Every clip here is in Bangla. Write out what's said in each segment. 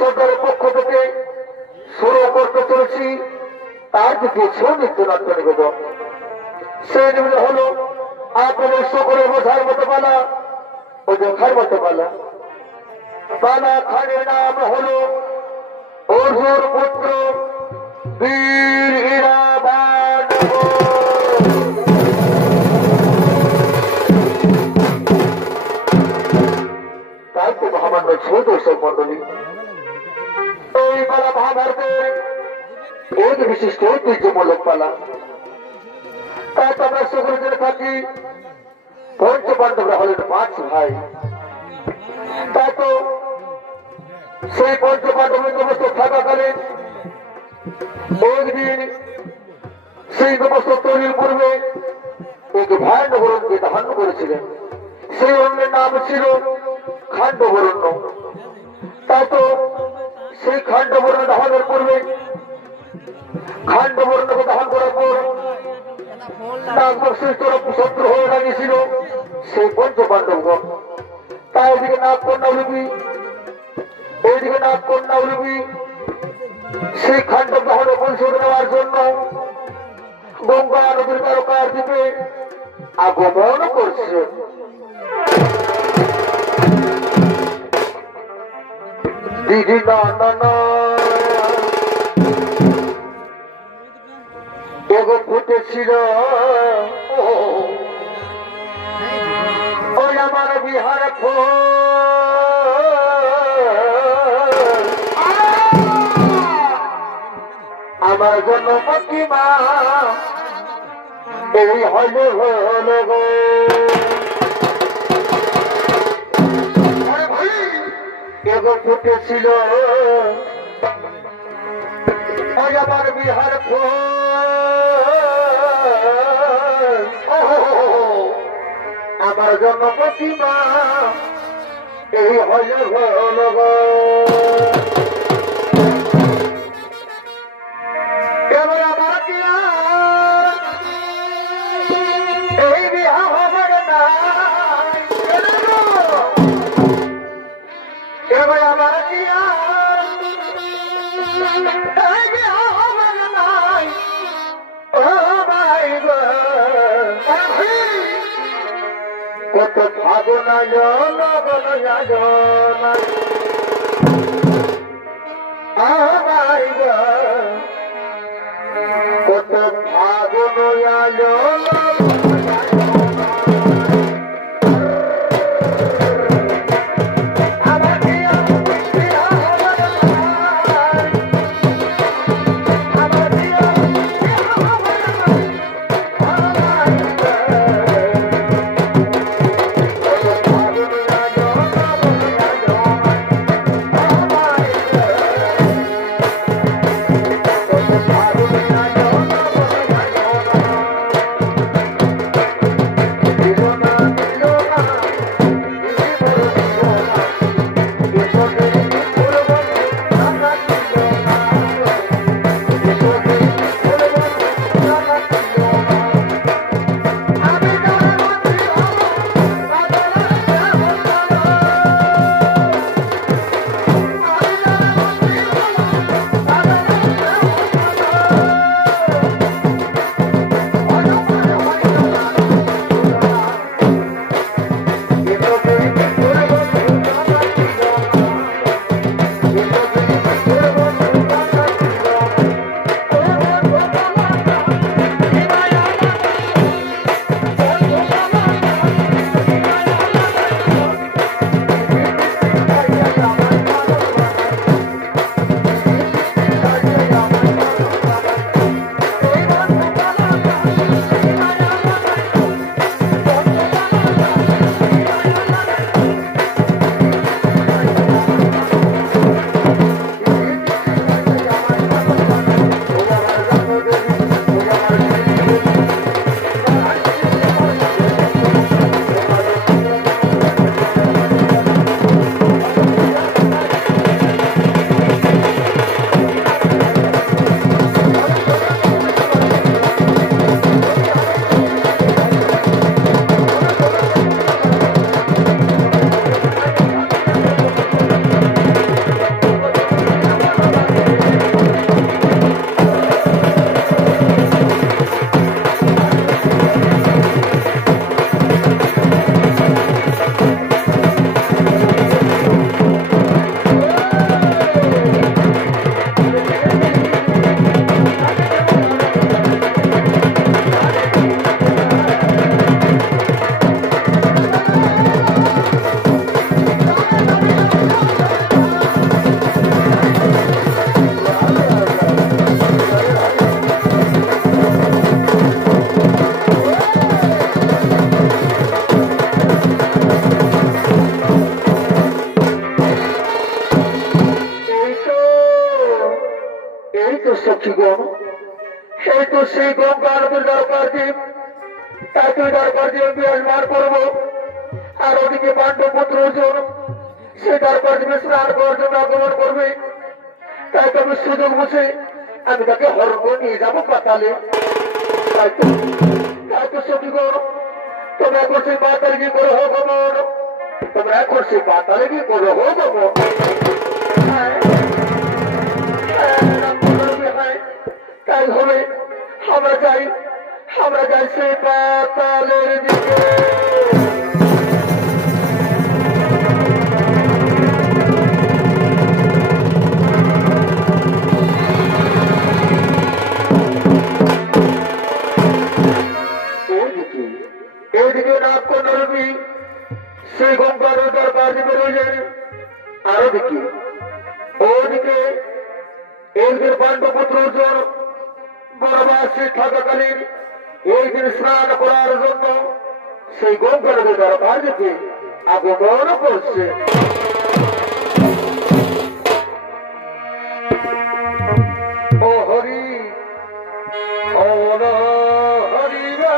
সরকারের পক্ষ থেকে শুরু করতে চলেছি তার দিকে নৃত্যনাট্য নিবেদন। সেই নিবেদন হলো আপনাদের সকলে বোঝার মতো পালা ও দেখার মতো পালা। পালা খানের নাম হলো অর্জুন পুত্র বীর ইরাবান। তাই তো মহামান্য ছোট দর্শক মন্ডলী, এই পালা মহাভারতের এক বিশিষ্ট ঐতিহ্যমূলক পালা। তাই তো আমরা সকলে জেনে থাকি পঞ্চ পাণ্ডবরা হলেন 5 ভাই। তাই তো সেই পঞ্চ পাণ্ডবের সমস্ত থাকাকালীন একদিন সেই সমস্ত তৈরির পূর্বে এক ভয়ানক অরণ্যকে ধারণ করেছিলেন। সেই অরণ্যের নাম ছিল খাণ্ডবরণ্য। তাই তো সেই খাণ্ডবরণ্য ধারণের পূর্বে খাণ্ডবরণ্যকে ধারণ করার পর শত্রু হয়ে লাগিয়েছিল সেই পঞ্চ পাণ্ডবগণ। তাই এদিকে নাগকন্যা উলুপি, এইদিকে নাগকন্যা উলুপি সেই খাণ্ডব দহনে পরিশোধ নেওয়ার জন্য গঙ্গা নদীর তারকার দিকে আগমন করছে। দিদি না এগো ফুটেছিল ওই আমার বিহার আমার জন্য প্রতিমা এই হলে হলো গো। এগো ফুটেছিল ওই আমার বিহার আমার জন্য প্রতিমা এই হলে হলো গো। এবার আমার কি এই বিহা হবে না, এবার আমার কি এই বিহা হবে নাই। ও ভাই গো কত ভাবনা জনা ভাই গো কত ভাবনা তো সখীগণ, সেই তো সেই গঙ্গা নদীর দরকার দিয়ে তাকে দরকার দিয়ে বিরাজমান করবো। আর ওদিকে পাণ্ডব পুত্র অর্জুন সে দরকার দিয়ে স্নান করার জন্য আগমন করবে। তাই তো আমি সুযোগ বুঝে আমি তাকে হরণ করে নিয়ে যাবো পাতালে। তাই তো সখীগণ, তোমরা এখন সেই পাতালে গিয়ে করে হোক গমন, তোমরা এখন সেই পাতালে গিয়ে করে হোক গমন। তাই হবে আমরা যাই সেই পাতালের দিকে। এদিকে নাগ কন্যা রবি সেই গঙ্গার দরকার দিবে রইলেন। আর ওদিকে একদিন পাণ্ডবপুত্র অর্জুন বনবাসে থাকাকালীন এই দিন স্নান করার জন্য সেই গঙ্গার দরকার দিতে আগমন করছে। ও হরি অমলা হরিবা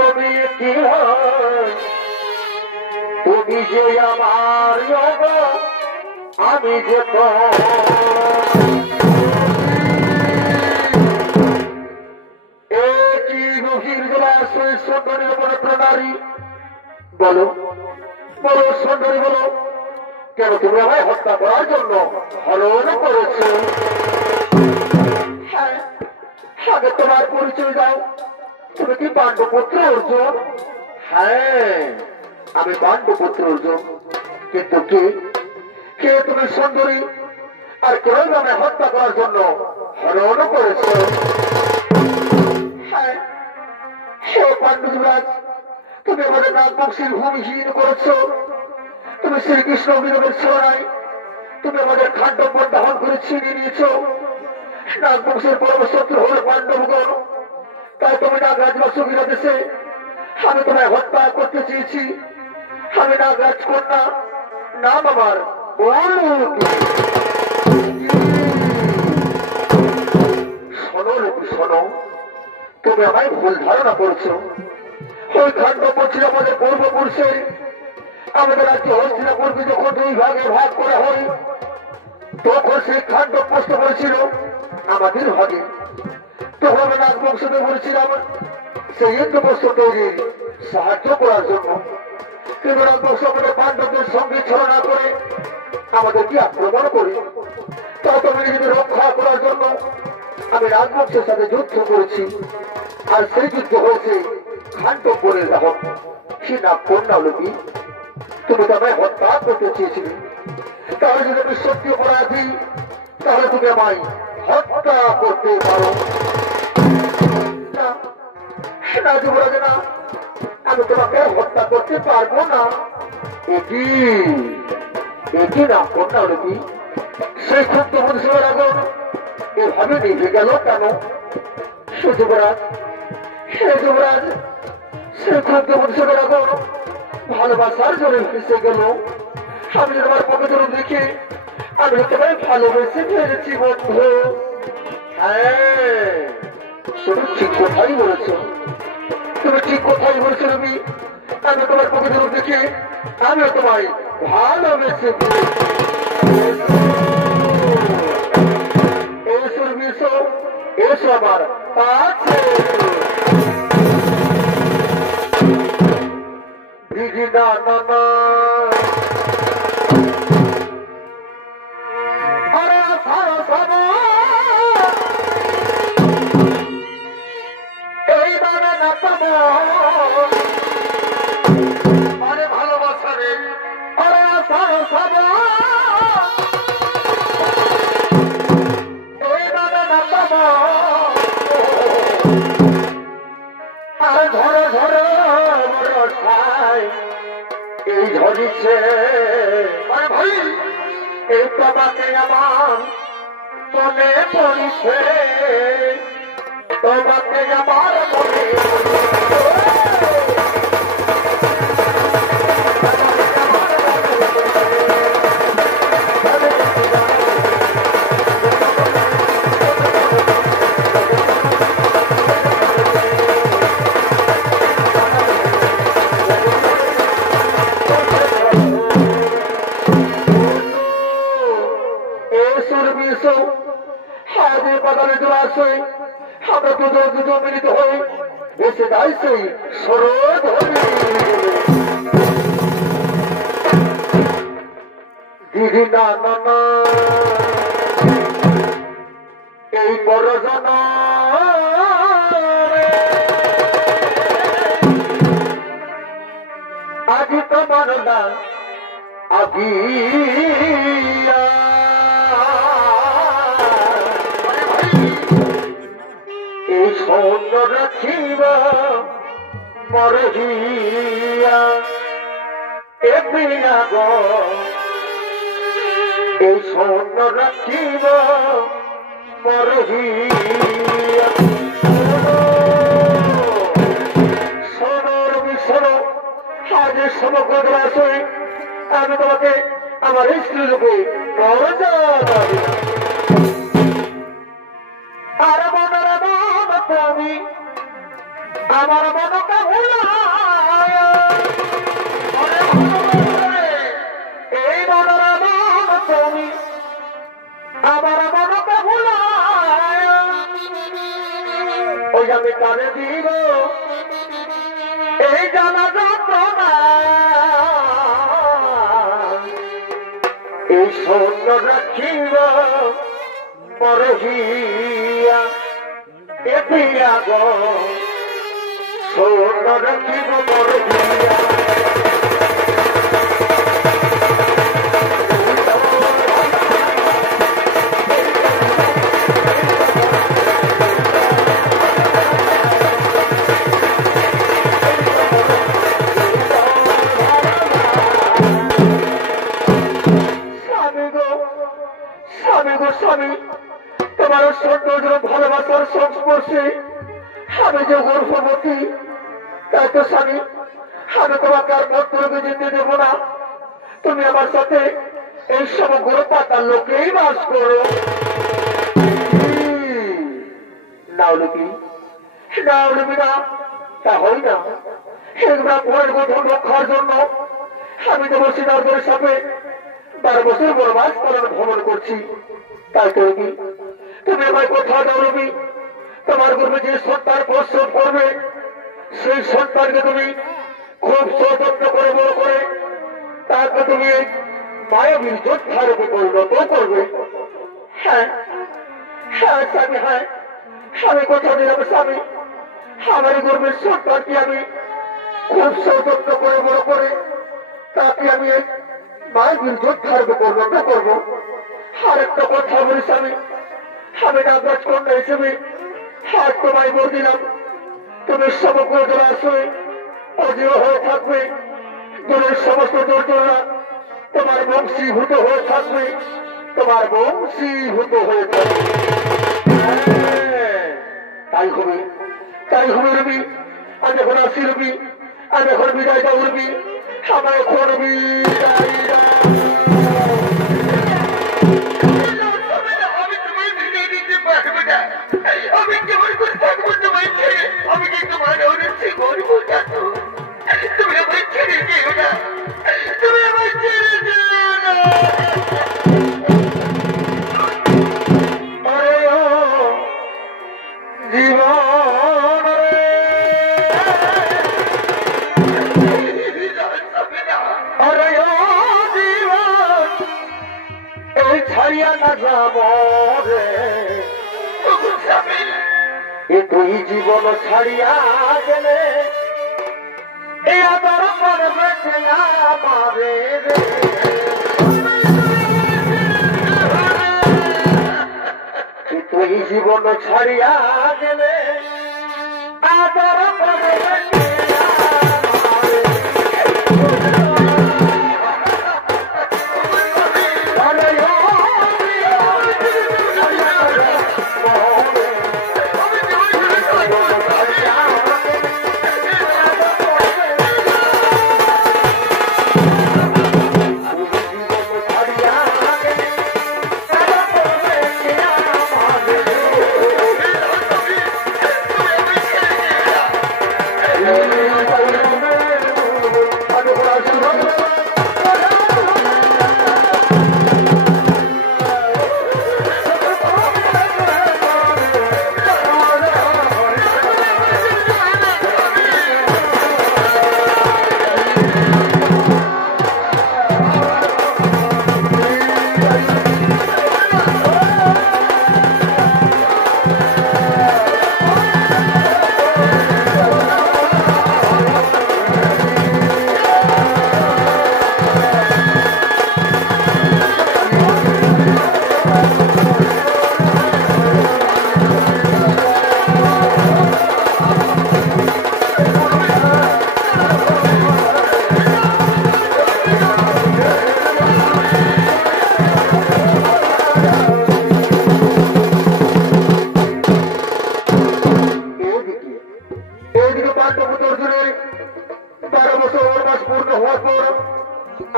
তুমি কি হয় তুমি যে আমার আমি যে কি গভীর জলাশয় সুন্দরীর পবিত্র নারী বলো বলো সুন্দরী বলো কেন তুমি আমায় হত্যা করার জন্য হরণ করেছো হ্যাঁ আগে তোমার পরিচয় দাও তুমি কি পাণ্ডবপুত্র অর্জুন হ্যাঁ আমি পাণ্ডবপুত্র অর্জুন কিন্তু কে কে তুমি সুন্দরী আর কেউ আমায় হত্যা করার জন্য হরণ করেছো হ্যাঁ হে পাণ্ডবরাজ তুমি আমাদের নাগবংশীর ভূমিহীন করেছো তুমি শ্রীকৃষ্ণ বিরোধের ছড়াই তুমি আমাদের খাণ্ডবন দহন করে ছিনিয়ে নিয়েছ নাগবংশের পরম শত্রু হল পাণ্ডবগণ তাই তুমি নাগরাজ বাসুকীর দেশে আমি তোমায় হত্যা করতে চেয়েছি আমি নাগরাজ কন্যা নাম আমার শোনো লোক শোনো তুমি আমায় ভুল ধারণা করছো ওই খাণ্ডব ছিল আমাদের পূর্বপুরুষের আমাদের রাজ্য হস্তিনাপুরকে যখন দুই ভাগে ভাগ করা হয় তখন সেই খাণ্ডব প্রশ্ন করেছিল আমাদের ভাগে তখন আমি নাগবংশকে বলেছিলাম সেই ইন্দ্রপ্রস্থ তৈরির সাহায্য করার জন্য কিন্তু নাগবংশ আমাদের পাণ্ডবদের সঙ্গে ছলনা করে আমাদেরকে আক্রমণ করে তা তুমি নিজেদের রক্ষা করার জন্য আমি রাজবংশের সাথে যুদ্ধ করেছি আর সেই যুদ্ধ হয়েছে খাণ্ডবপুরের রাহক সে না কন্যা লোকী তুমি তো আমায় হত্যা করতে চেয়েছিলে তাহলে যদি আমি সত্যি অপরাধী তাহলে তুমি আমায় হত্যা করতে পারো না যুবরাজ না আমি তোমাকে হত্যা করতে পারবো না এটি না কন্যা লোকী সেই ক্ষুদ্র মনুষ্যের আগুন এভাবে নিভে গেল কেন সে যুবরাজ সেই ক্ষুদ্র মনুষ্যের আগুন ভালোবাসার জন্য ভেসে গেল আমি তোমার পবিত্র দেখে আমি তোমায় ভালোবেসে ফেলেছি বন্ধু হ্যাঁ তুমি ঠিক কথাই বলেছ রবি আমি তোমার পবিত্র দেখে আমি তোমায় ভালোবেসে এসো এসো আমার কাছে দিদিদা নানা আরে সারা সারা এই দানে নাচাবো আরে ভালোবাসা রে আরে সারা সারা এই দানে নাচাবো আরে ধরে ধরে বরসায় এই ঝরিছে আরে ভাই এই তোমাকে আমার মনে পড়িছে তোমাকে আমার মনে আমরা দুজন মিলিত হই এসে যাইছি সরোদ দিদি না নানা এই পরজন আজি তোমার না আগিয়া এই সৌন্য রাখিবা মরহিয়া এ প্রিয়া গো এই সৌন্য রাখিবা মরহিয়া শোনো রবি শোনো আজ সমগ্র আছে আমি তোমাকে আমার স্ত্রী রূপে মর্যাদা আর মনের আমি আমার মনকে ভুলায় এই মনের মান তুমি আমার মনকে ভুলায় ওই আমি কানে দিব এই জানা যন্ত্রণা এই সৈন্য রাখিব পরহিয়া এপিয়া গো সৈন্য রাখিব পরহিয়া তোমার সৌন্দর্য ভালোবাসার সংস্পর্শে আমি যে গর্ভবতী তাই তো স্বামী আমি তোমাকে আর মধ্যে যেতে দেবো না তুমি আমার সাথে এই সমগ্র পাতার লোকেই বাস করো নাওলুকি নাওলুবি না তা হয় না এগুলা ভয়ের গঠন রক্ষার জন্য আমি তো বসিদারদের সাথে 12 বছর বনবাস পালন ভ্রমণ করছি তাই তো তুমি আমায় কোথাও দাওলবি তোমার গর্ভে যে সন্তান প্রসব করবে সেই সন্তানকে তুমি খুব সযত্ন করে বড় করে তাকে তুমি মায়াবীর যোদ্ধার রূপে পরিণত করবে হ্যাঁ হ্যাঁ স্বামী হ্যাঁ আমি কথা দিলাম স্বামী আমার গর্ভের সন্তানকে আমি খুব সযত্ন করে বড় করে তাকে আমি মায়াবীর যোদ্ধার রূপে পরিণত করবো আর একটা কথা বলি স্বামী আমি নাগরাজ কন্যা হিসেবে হাত তোমায় বলে দিলাম তুমি সমগ্র জলাশয়ে অজেয় হয়ে থাকবে দূরের সমস্ত দুর্জনরা তোমার বংশীভূত হয়ে থাকবে তোমার বংশীভূত হয়ে থাকবে তাই হবে রবি আমি এখন আসি রবি আমি এখন বিদায় যাবো রবি আমার এখন বিদায় আমি কেমন করে থাকবো তোমায় ছেড়ে আমি কি তোমার অনেক গর্ব থাকবো তুমি আমায় ছেড়ে দিও না তুমি আমায় ছেড়ে দিও না আরে ও জীবন আরে ও জীবন এই ছাড়িয়া না যাবো রে তুই জীবন ছাড়িয়া গেলে এই আদর করবে না পাবে রে তুই জীবন ছাড়িয়া গেলে আদর করবে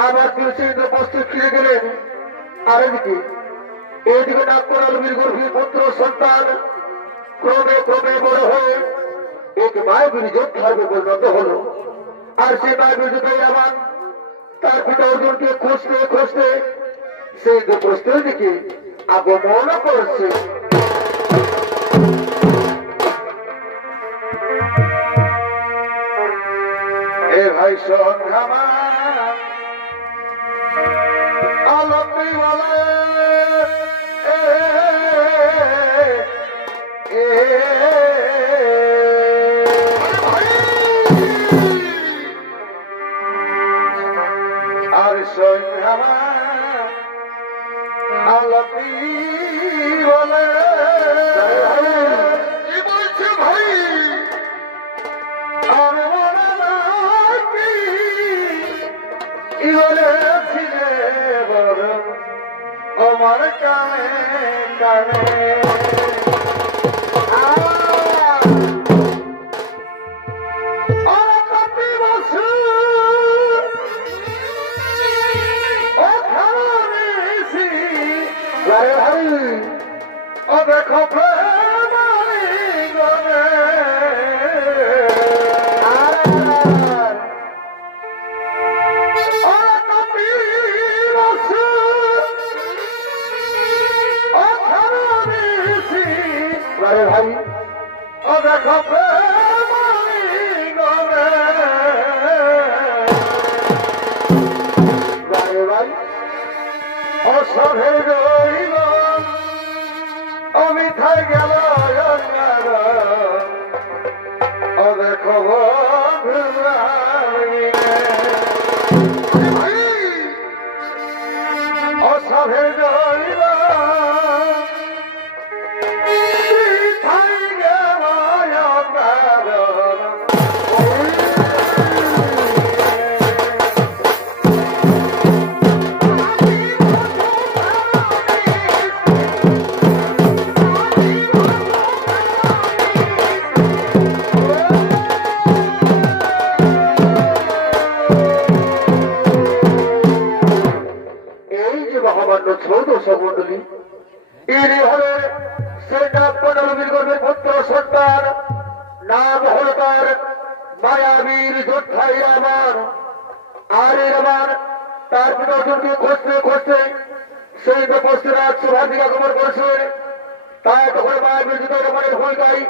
আবার কৃষ্ণেন্দ্র উপস্থিত ফিরে গেলেন। আরেকদিকে এইদিকে নাগপুর আলমীর গর্ভী পুত্র সন্তান ক্রমে ক্রমে বড় হয়ে एक मायाबीर योद्धार में परिणत हलो और से मायाबीर योद्धा তার পিতা অর্জুনকে খুঁজতে খুঁজতে সেই দুপুরের দিকে আগমন করছে। এ ভাই সংগ্রামা আলোকি বলে আর সংগ্রামা আলোকি বলে কি বলছে ভাই আমার কানে কানে দেখো ভাই ও দেখো ভাই অসভে রইল আমি থাই গেল ও দেখো অসভে রইল মন্ডলী ইনি হলেন সেনাপতি গর্বের পুত্র সন্তান নাম হল তার মায়াবীর যোদ্ধাই রামান আর এই রামান তার পিতা অর্জুনকে খুঁজতে খুঁজতে সেই তপস্বীরাজ সভার দিকে আগমন করেছে। তাই তখন মায়াবীর যুদ্ধ রামানের ভূমিকায়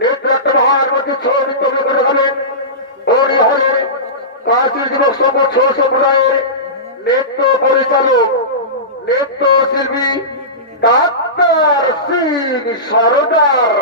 নেতৃত্ব মহান মন্ত্রী ছৌ নৃত্য করে দেখালেন। উনি হলেন কাশীর যুবক সংঘ ছৌ সম্প্রদায়ের নৃত্য পরিচালক নৃত্য শিল্পী ডাক্তার সিং সরদার।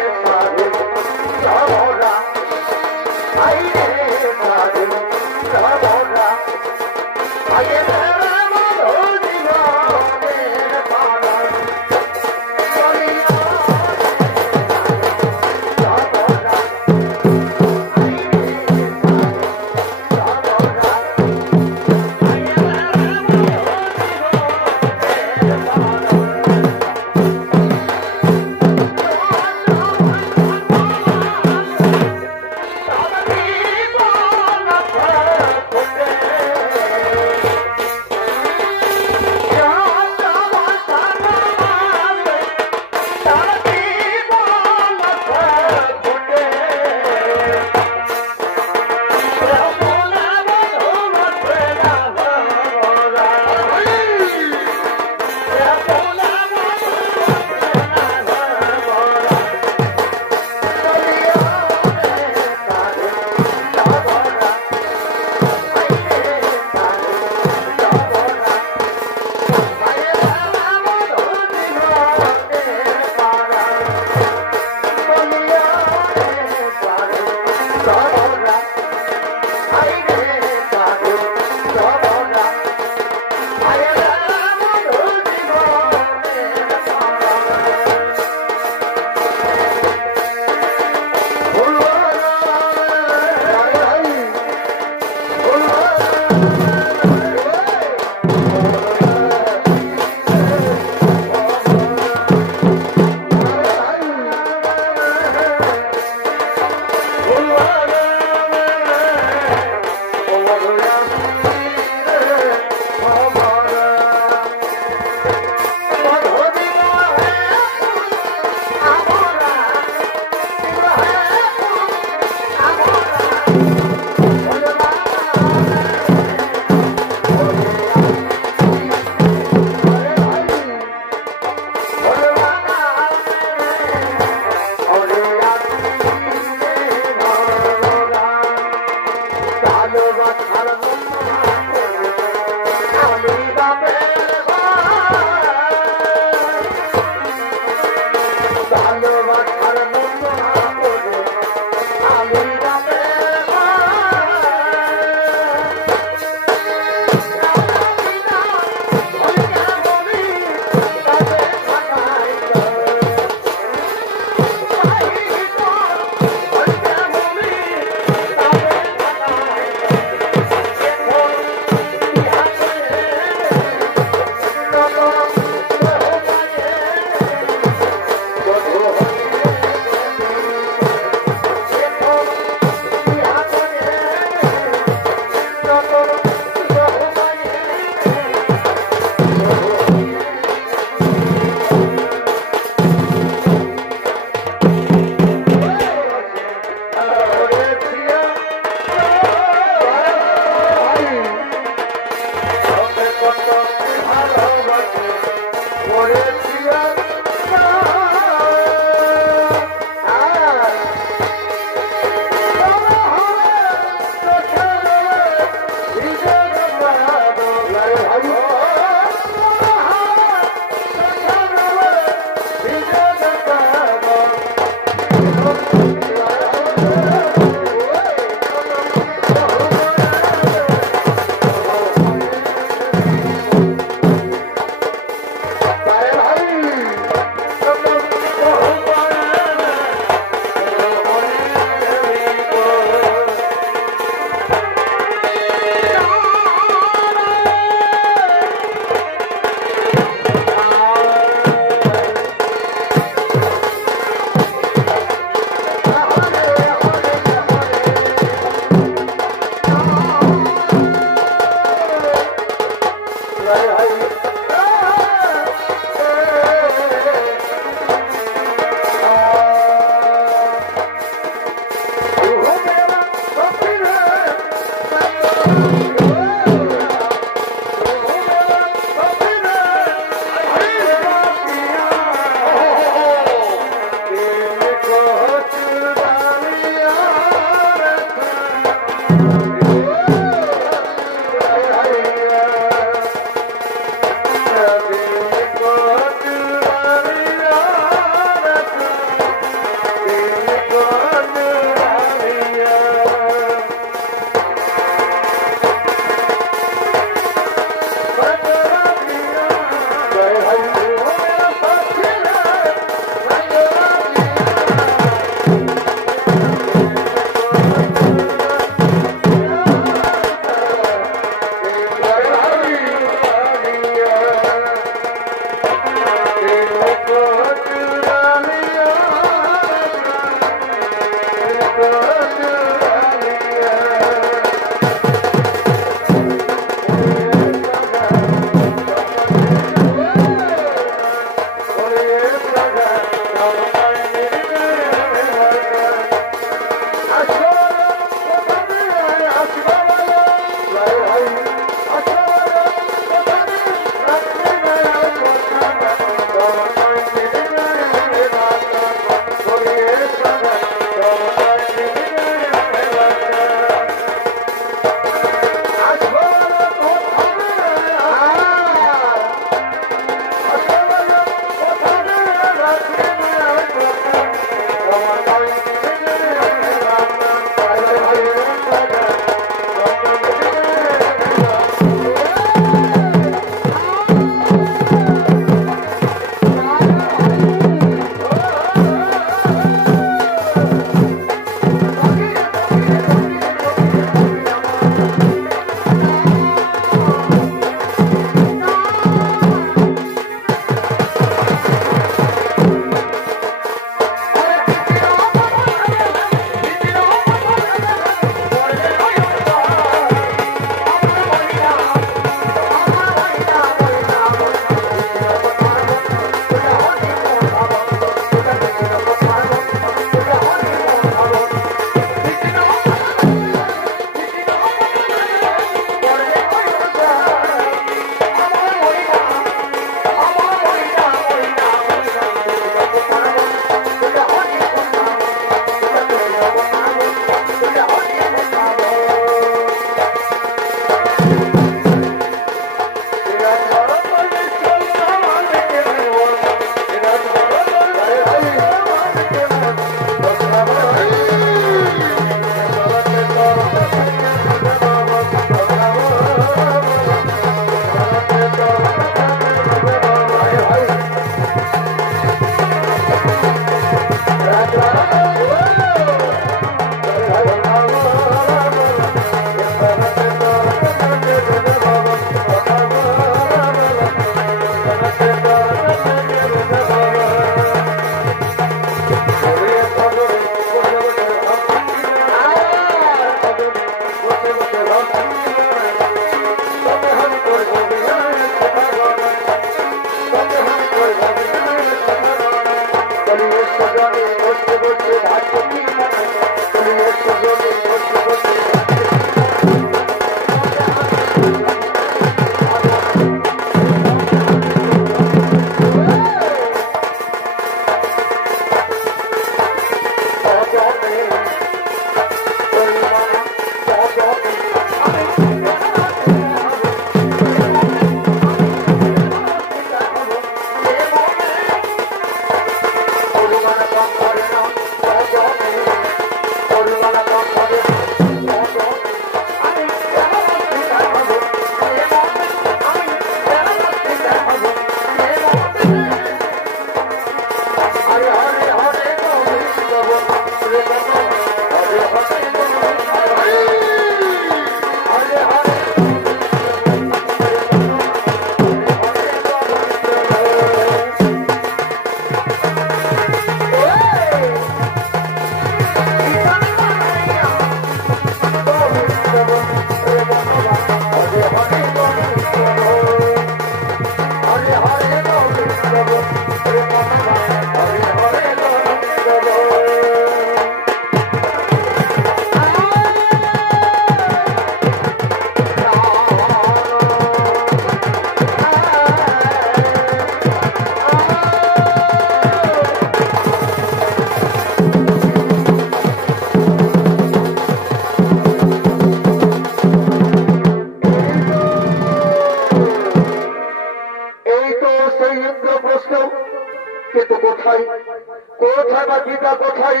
আমার গীতা কোথায়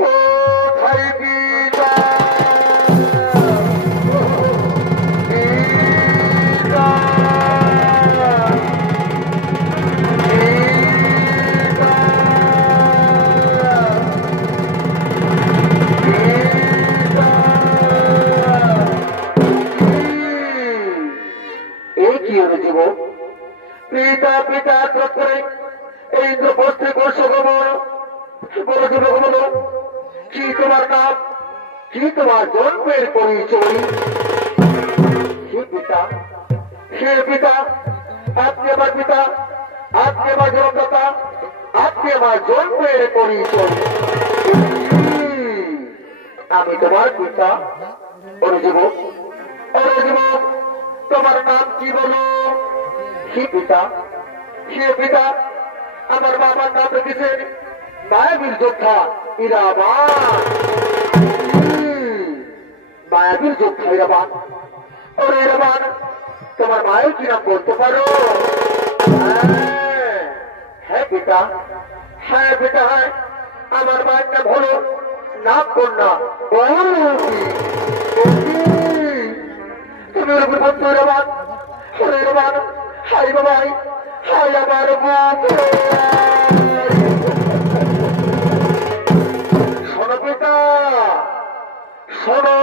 কোথায় গীতা পিতা পিতা করে ইন্দ্রপস্তে কোষগমন বলে যুবক বলো কি তোমার নাম কি তোমার জন্মের পরিচয় হে পিতা আপনি আমার পিতা আপনি আমার জন্মদাতা আপনি আমার জন্মের পরিচয় আমি তোমার পিতা ওরে যুবক তোমার নাম কি বলো হে পিতা আমার বাবার নাম রেখেছেন মায়াবীর যোদ্ধা ইরাবান মায়াবীর যোদ্ধা ইরাবান ওরে ইরাবান তোমার মায়ের কি নাম বলতে পারো হ্যাঁ পিতা হ্যাঁ আমার মায়ের নাম হলো নাম কন্যা তুমি ওরকম বলতো ইরাবান ওরে ইরাবান হাই বাবাই হাই আমার শোনো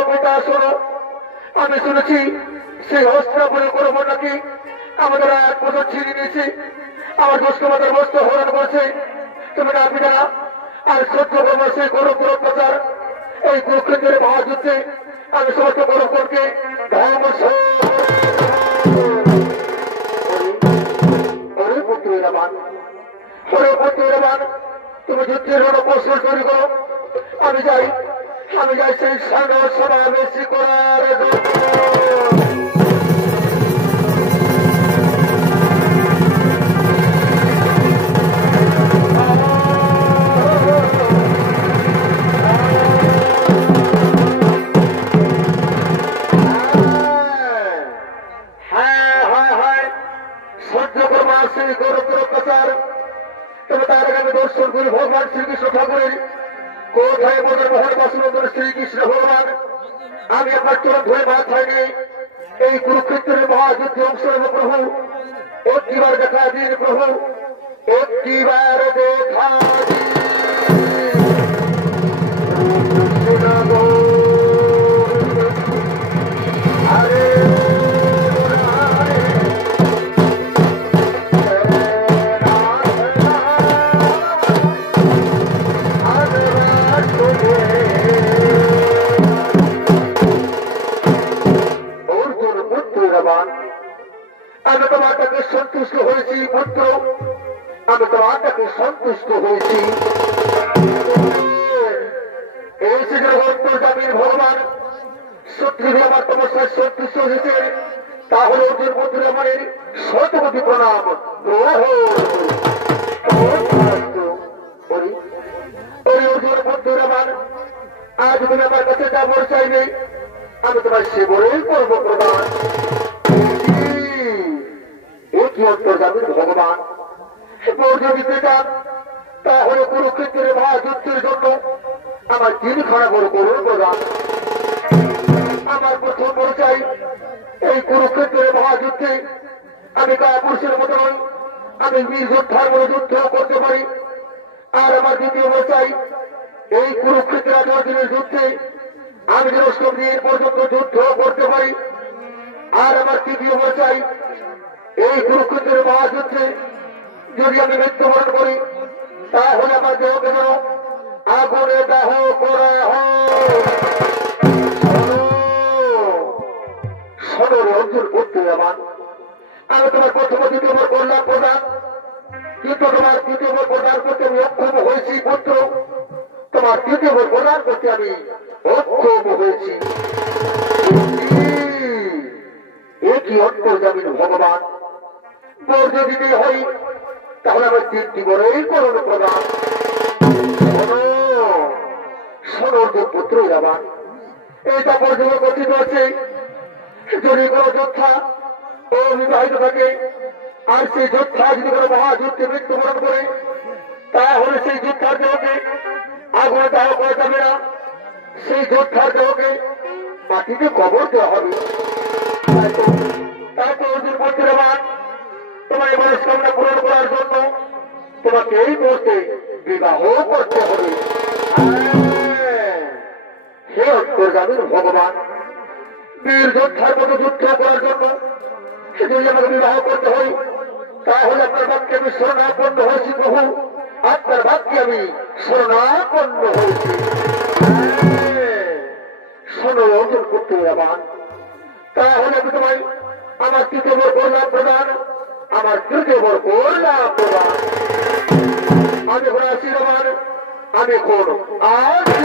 পিতা শোনো আমি শুনেছি সেই হস্তিনাপুরে করব নাকি আমাদের 1 বছর ছিঁড়ে নিয়েছে আমার দোষকে আমাদের বস্তু হরণ করছে তুমি না পিতা আর সহ্য করবো সেই গরম প্রচার এই কুরুক্ষেত্রের মহাযুদ্ধে আমি সমস্ত গরমকে ধর্ম তুমি যুদ্ধের জন্য কৌশল তৈরি করো আমি যাই সেই সমাবেশী করার ভগবান শ্রীকৃষ্ণ ঠাকুরের কোথায় মনের মহল বাসুর শ্রীকৃষ্ণ ভগবান আমি আপনার চরণ ধরে মাথায় নিয়ে এই কুরুক্ষেত্রের মহাযুদ্ধে অংশ নেব প্রভু একটিবার দেখা দিন প্রভু একটিবার দেখা আরে আমি তোমার তাকে সন্তুষ্ট হয়েছি পুত্র আমি তোমার তাকে সন্তুষ্ট হয়েছি এই জগৎজামির ভগবান শত্রু আমার তমস্যায় সন্তুষ্ট হয়েছে তাহলে অর্জুন পুত্র আমাদের শতপতি প্রণাম অর্জুন পুত্র আমার আজ তুমি আমার কাছে যা বল চাইবে আমি তোমার সে বলেই করবো প্রদান কি অন্তর্জামির ভগবান দিতে চান তাহলে কুরুক্ষেত্রের মহাযুদ্ধের জন্য আমার দিনখানা বড় করুন প্রদান আমার প্রথম পরিচয় এই কুরুক্ষেত্রের মহাযুদ্ধে আমি কাপুরুষের মতো নই আমি বীর যোদ্ধার মতো যুদ্ধ করতে পারি আর আমার দ্বিতীয় পরিচয় এই কুরুক্ষেত্রের 18 দিনের যুদ্ধে আমি যেন 7 দিন পর্যন্ত যুদ্ধ করতে পারি আর আমার তৃতীয় পরিচয় এই কুরুক্ষেত্রের মহাযুদ্ধে যদি আমি মৃত্যুবরণ করি তাহলে আমার দেহকে যেন আগুনে দাহ করা সদরে অর্জুন করতে আমার আমি তোমার প্রথম দ্বিতীয় কল্যাণ প্রদান কিন্তু তোমার তৃতীয় প্রদান করতে আমি অক্ষম হয়েছি পুত্র তোমার তৃতীয় প্রদান করতে আমি অক্ষম হয়েছি একই অন্তর্জামিন ভগবান বর্জ্য দিতে হই তাহলে আমার 3টি বড়ই করণ প্রদান সনর্জুন পুত্র ইরাবান এটা পর্যন্ত গঠিত আছে যদি কোন যোদ্ধা ও বিবাহিত থাকে আর সেই যোদ্ধা যদি কোনো মহাযুদ্ধে মৃত্যুবরণ করে তাহলে সেই যোদ্ধার দেহকে আগুনে দাহ করা যাবে না, সেই যোদ্ধার দেহকে মাটিতে কবর দেওয়া হবে। তাকে অর্জুন বলতে রমান তোমার এই মনস্কামনা পূরণ করার জন্য তোমাকে এই মুহূর্তে বিবাহ করতে হবে। হে অন্তর্গামীর ভগবান, বীর যোদ্ধার মতো যুদ্ধ করার জন্য যদি আমাকে বিবাহ করতে হয়, তাহলে আপনার বাক্যে আমি শরণাপন্ন হয়েছি প্রভু, আপনার বাক্যে আমি শরণাপন্ন হয়েছি। শোনো অর্জন করতে রমান, তাহলে আমি তোমায় আমার তৃতীয় বর করলাম প্রদান, আমার তৃতীয় বর করলাম প্রদান। আমি এখন আসি রমান, আমি এখন আসি।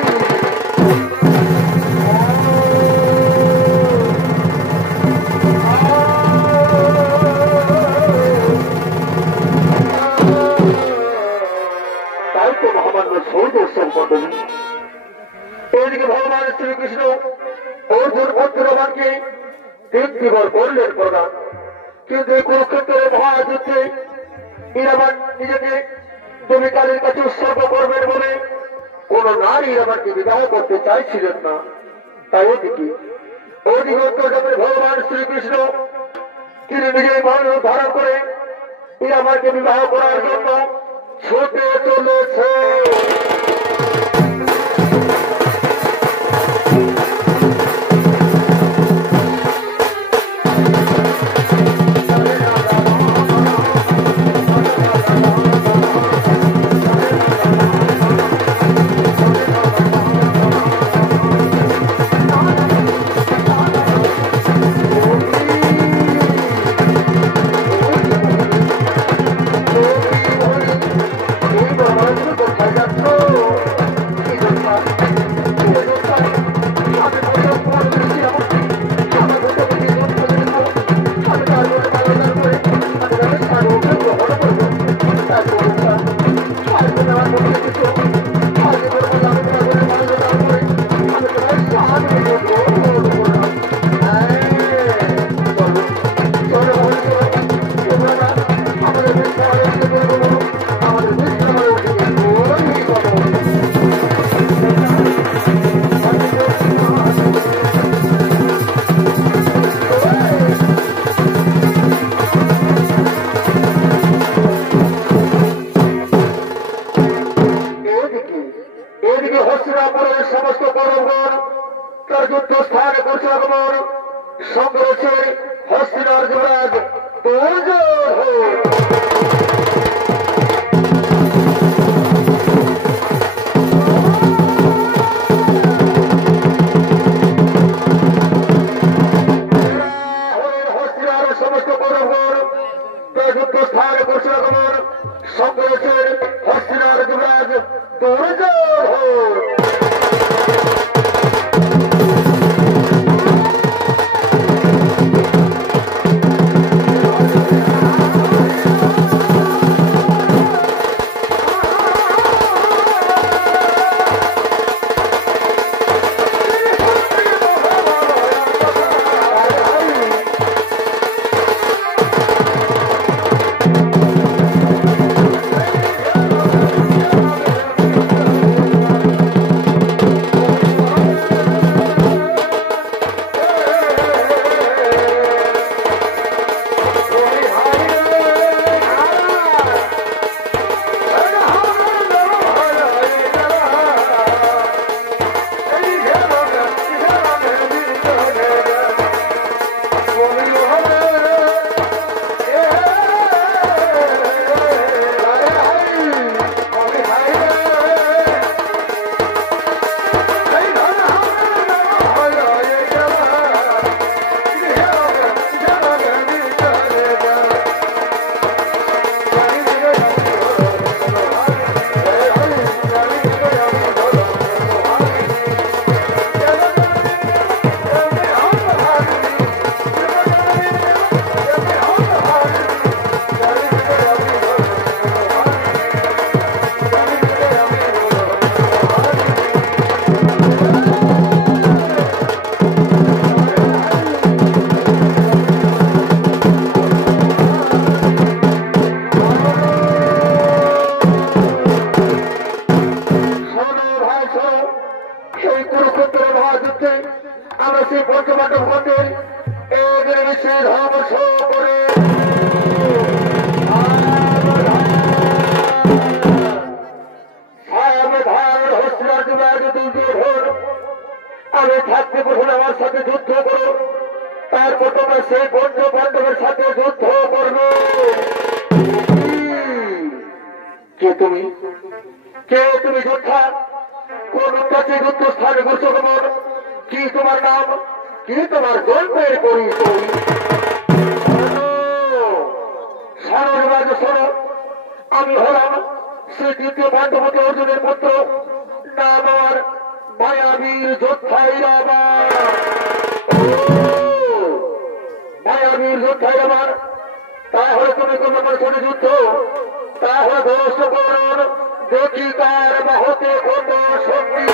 তাই তো মহামান্য সৌদর্শক মন্ডলী, এদিকে ভগবান শ্রীকৃষ্ণ অর্জুন পুত্রবানকে তিনটি বর করলেন প্রদান। কিন্তু এই কুরুক্ষেত্রের মহাযুদ্ধে ইরাবান নিজেকে দেবীকালীর কাছে উৎসর্গ করবেন বলে কোন নারী ইরাবানকে বিবাহ করতে চাইছিলেন না। তাই ওদিকে অন্তর্জামের ভগবান শ্রীকৃষ্ণ তিনি নিজেই মন ধারণ করে ইরাবানকে বিবাহ করার জন্য ছুটে চলেছে। সমস্ত পরগণ তার যুদ্ধ স্থানে করছে আগমন, সঙ্গে রয়েছে হস্তিনার যুবরাজ দুর্যোধন। হস্তিনার সমস্ত পরগণ তার যুদ্ধ স্থানে করছে আগমন, সঙ্গে রয়েছে হস্তিনার যুবরাজ দুর্যোধন। সে ধ্বংস করে আমি থাকতে বসে আমার সাথে যুদ্ধ করো, তারপর তোমার সেই পঞ্চ পাণ্ডবের সাথে যুদ্ধ করবে। কে তুমি? কে তুমি যোদ্ধা? কোন কাছে যুদ্ধ স্থানে বসে খবর? কি তোমার নাম? কি তোমার জন্মের পরিচয়? শোনো, আমি হলাম সে দ্বিতীয় পাণ্ডবতী অর্জুনের পুত্র, নাম আমার মায়াবীর যোদ্ধা ইরাবণ। মায়াবীর যোদ্ধা ইরাবণ, তাহলে তুমি কোন শোনে যুদ্ধ, তাহলে ধ্বংস করুন, দেখি কার বাহতে কত শক্তি।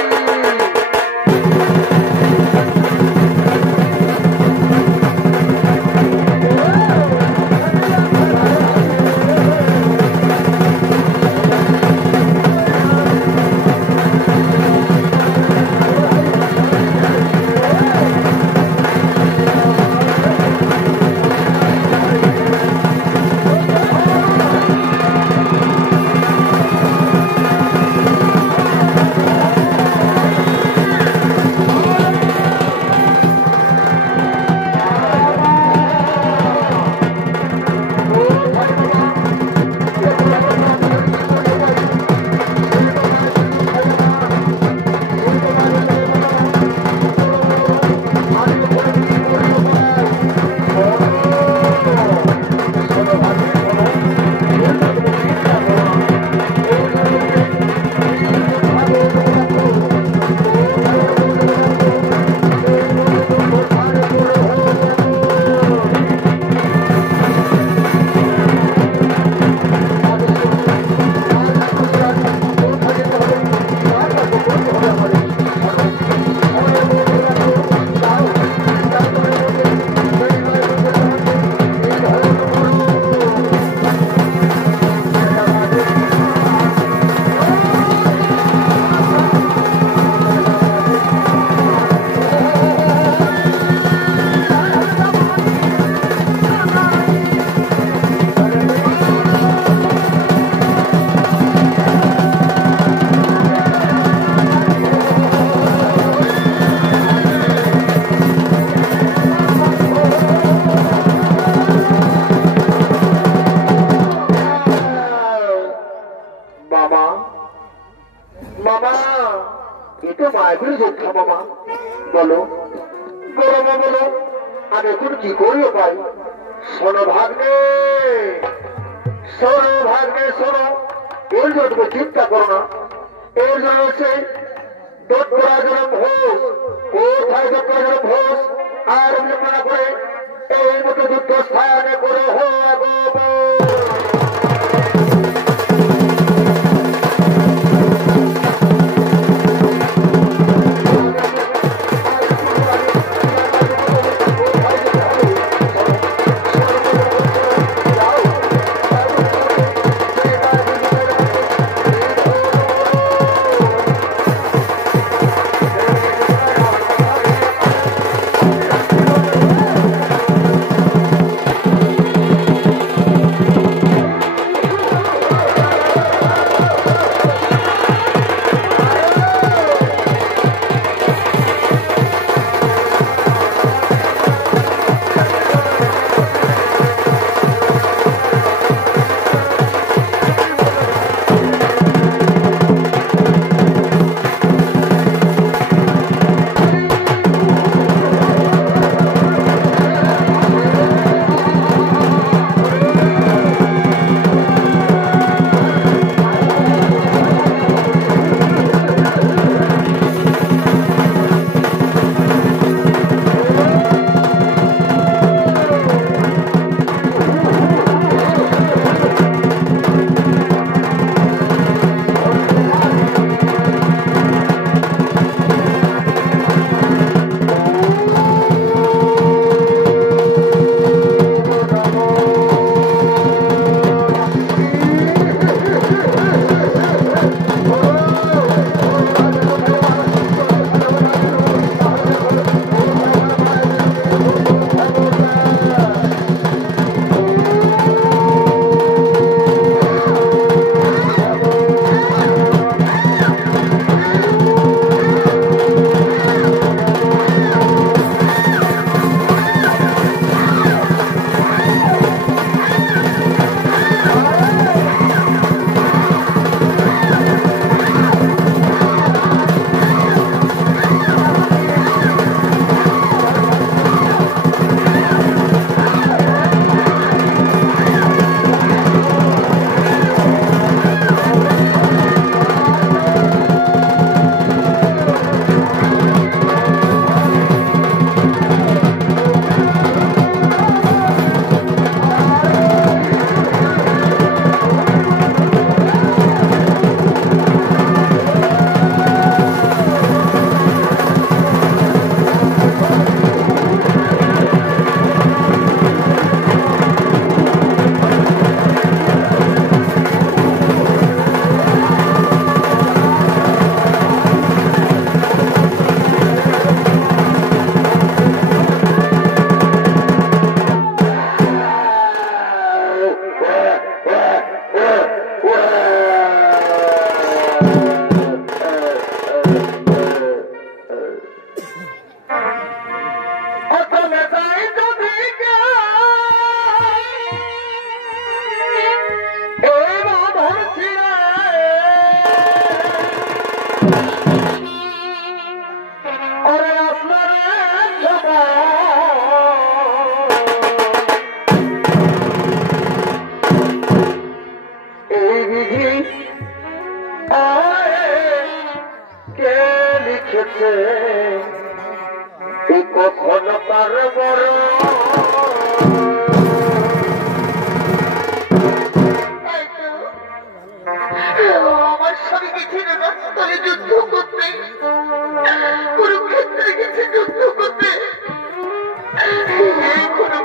বলো বলো, আমি এখন কি করিও পাই? শোনো ভাগ্নে, শোনো, এর জন্য চিন্তা করো না। এর জন্য হচ্ছে দত্তরাজের ঘোষ, কোথায় দত্তরাজের ঘোষ আর মনে করে এই মতো যুদ্ধ স্থানে করে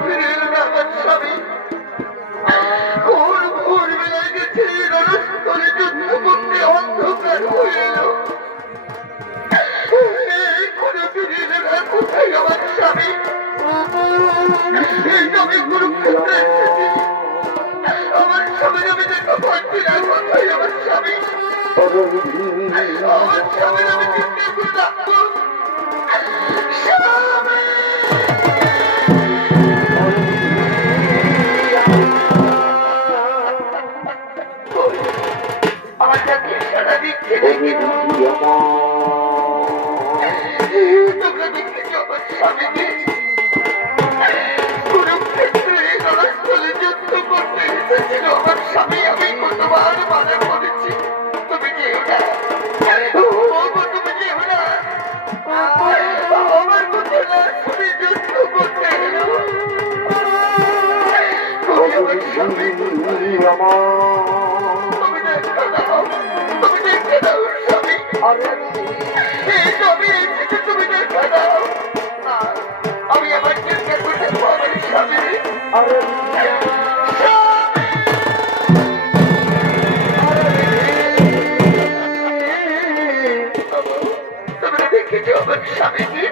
ফিরে এলো না আমার স্বামী ঘোর ঘোর বেলায় গেছে রণস্থলে যুদ্ধ করতে অন্ধকার হয়ে এলো কোনো ফিরে এলো না কোথায় আমার স্বামী আমি কুরুক্ষেত্রে এসেছি আমার স্বামী আমি দেখা পাচ্ছি না কোথায় আমার স্বামী আমার স্বামী আমি চিন্তা করে রাখবো আমার চাকরি সারা দিচ্ছে তোমরা দেখেছ আমার স্বামীকে কুরুক্ষেত্রে রণস্থলে যুদ্ধ করতে এসেছিল আমার স্বামী আমি কতবার মানা করেছি তুমি যেও না তুমি যেও না আমার কথা না তুমি যুদ্ধ করতে এলো তুমি আমার স্বামী তুমি দেখতে দাও স্বামী এই তুমি এসেছো তুমি দেখতে দাও আমি আমার চেষ্টা করতে আমার স্বামী তোমরা দেখেছো আমার স্বামীকে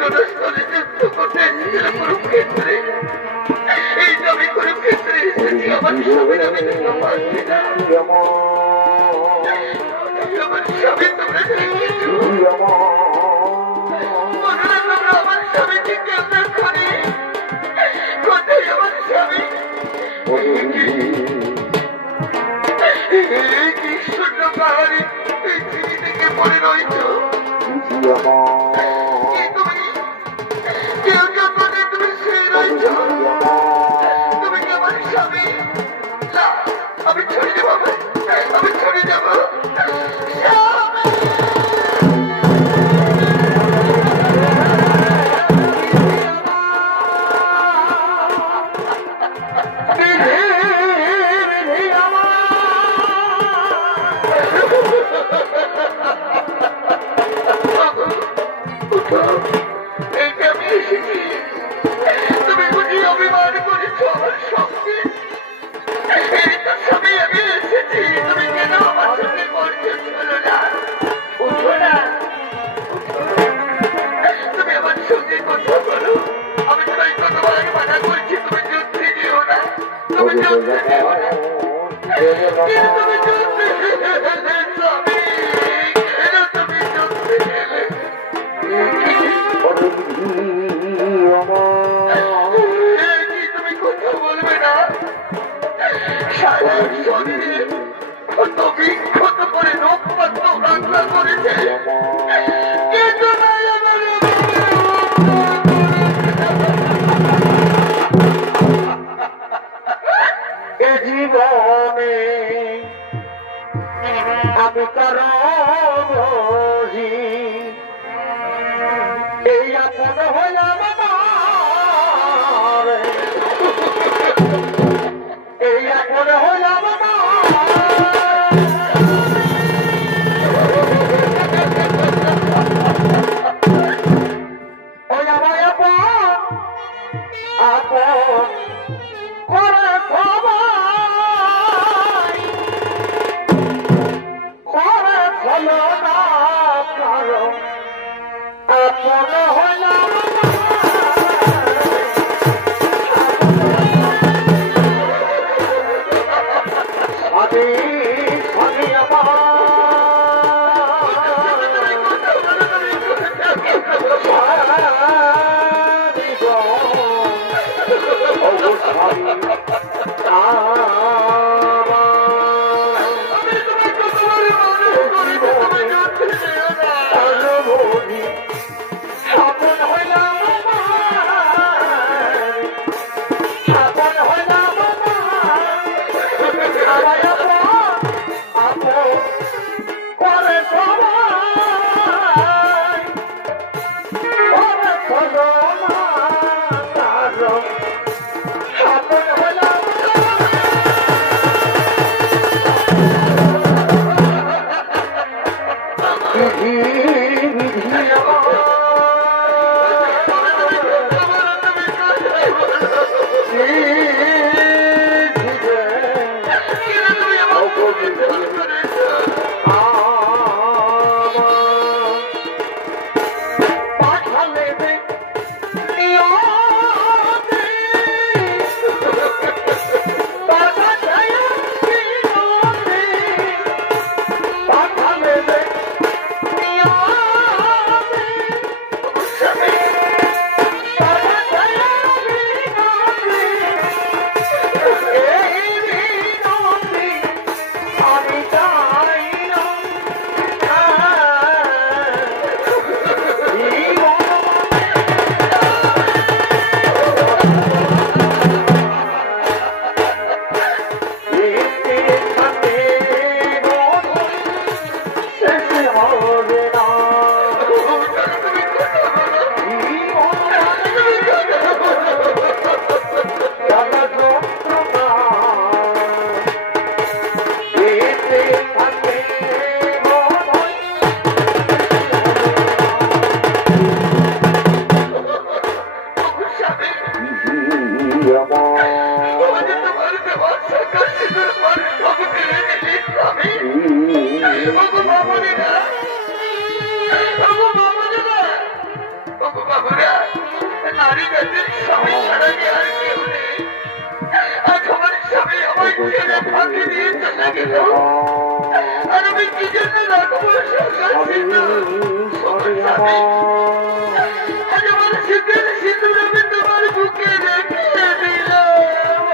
রণস্থলে যুদ্ধ করতে এসেছিল কুরুক্ষেত্রে এই যে আমি কুরুক্ষেত্রে এসেছি আমার স্বামীর আমি দেখতে পাচ্ছি না আমার স্বামী তোমরা দেখেছো আমার স্বামীকে কেমন করে কোথায় আমার স্বামী কি শূন্য পাহাড়ি পৃথিবী থেকে পড়ে রয়েছ তুমি কেউ জন্মে তুমি শুয়ে রয়েছ তুমি কি আমার স্বামী না আমি ছড়ে যাবো আমি ছড়ে যাবো তুমি বুঝি অভিমান করেছ আমার সঙ্গে এই তো স্বামী আমি এসেছি তুমি কেন আমার সঙ্গে করছো চলো না উঠো না তুমি আমার সঙ্গে কথা বলো আমি তোমায় কতবার মানা করছি তুমি যুদ্ধে যেও না তুমি যুদ্ধে যেও না কিন্তু তুমি যুদ্ধে গেলে স্বামী কেন তুমি যুদ্ধে গেলে তুমি কথা বলবে না সারা শরীরে ক্ষত বিক্ষত করে রক্তাক্ত রান্না করেছে কিন্তু এ জীবনে আমি কারো এই আপন হইলাম এই আপন হইলাম ওই আমার আপন আপন করে সবাই করে ফলো না কারো আপন হইলাম স্বামী স্বামী আমার আপন হইলাম নারী জাতির স্বামী ছাড়া কি আর কেউ নেই? আজ আমার স্বামী আমার ছেলে ফাঁকি দিয়ে চলে গেল, আর আমি কি জন্য রাখবো স্বামী? আজ আমার শীতের সিঁদুর আমি তোমার বুকে রেখে দিলাম।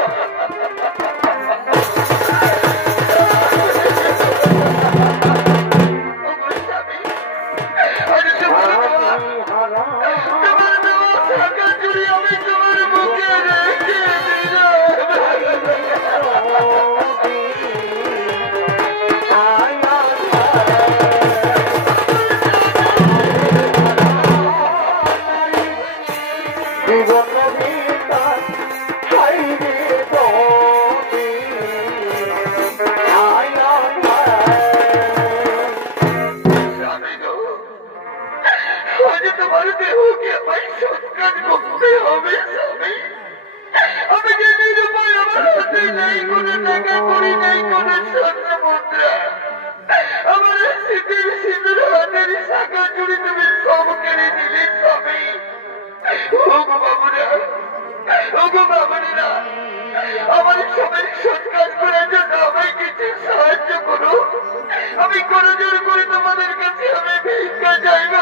আমি কোনো জোর করে তোমাদের কাছে আমি ভিক্ষা চাইব,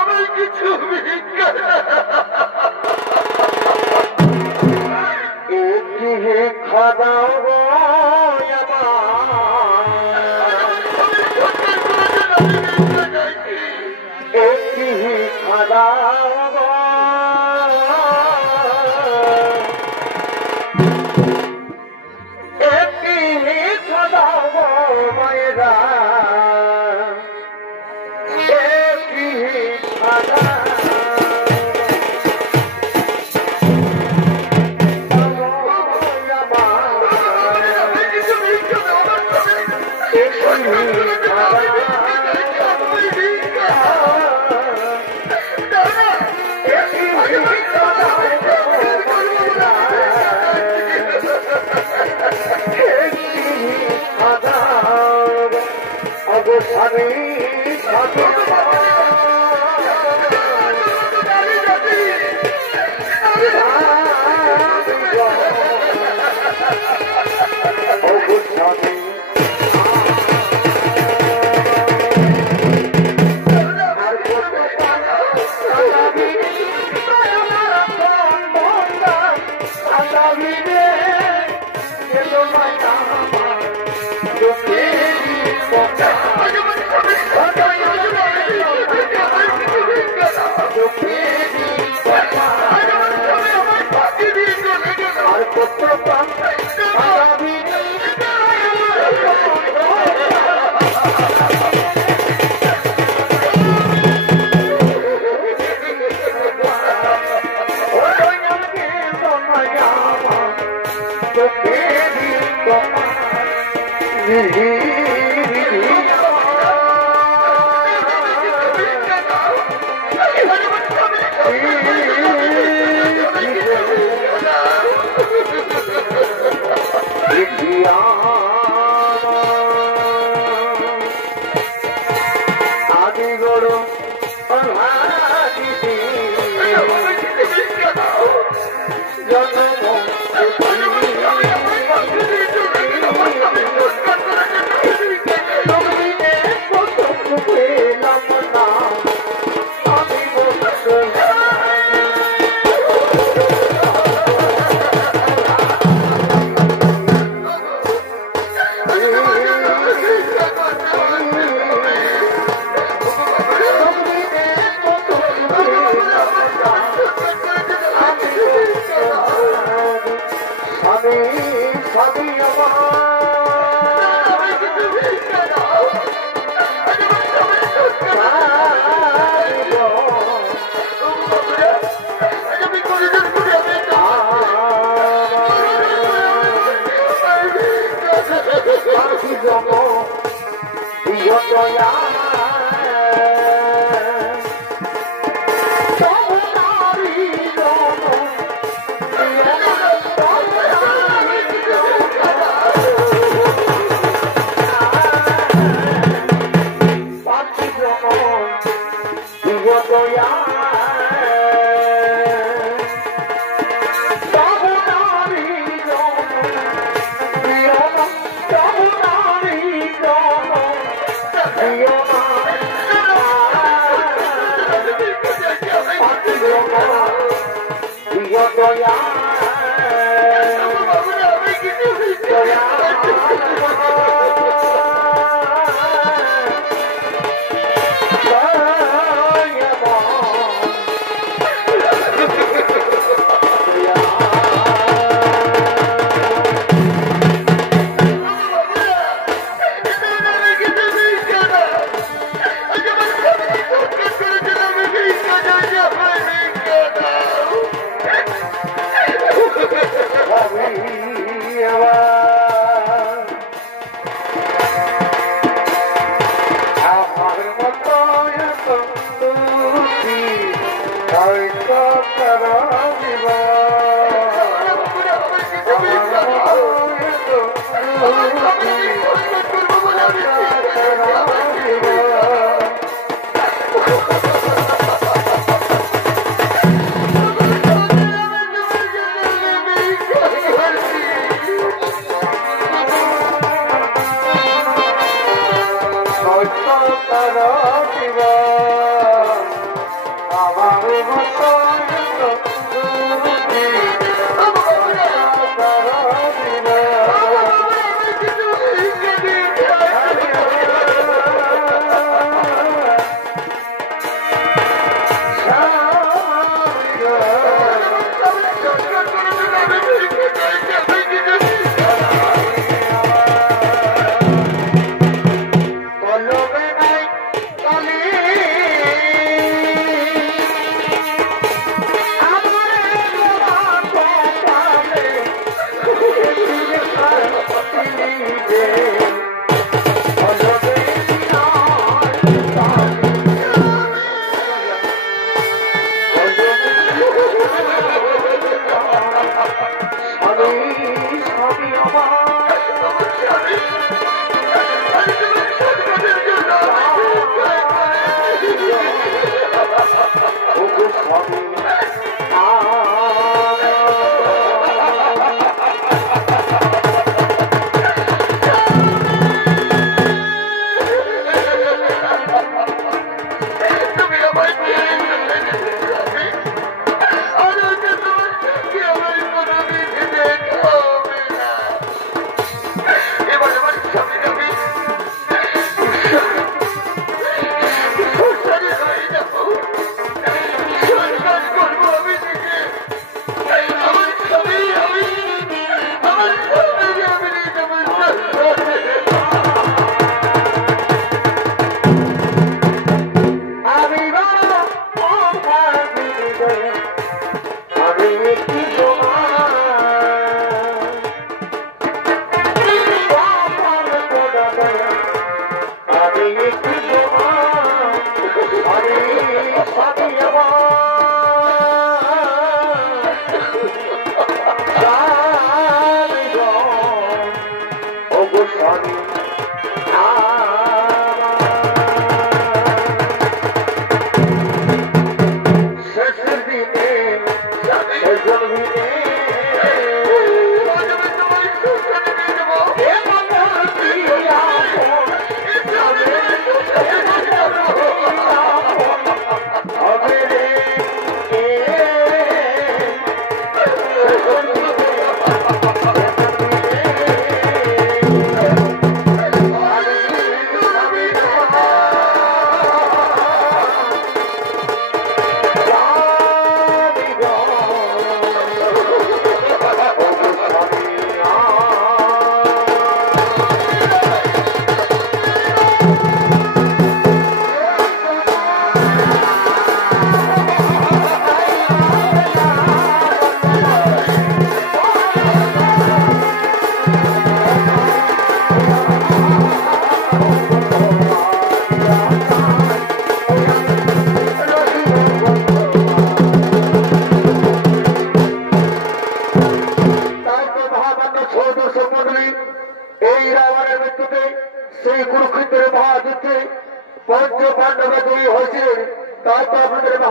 আমার কিছু ভিক্ষা ভিক্ষা দাও একটি ভিক্ষা দাও একটি ভিক্ষা দাও মায়েরা একটি ভিক্ষা দাও স্বামী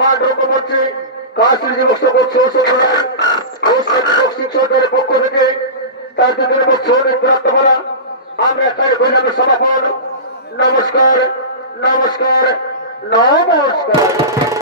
মহান রঙ্গমঞ্চে কাশ্মীর দিবস বছর বক্সিং সরকারের পক্ষ থেকে তার দুজনের বছর প্রার্থনা আমরা তার বৈরামের সমাপন। নমস্কার নমস্কার নমস্কার।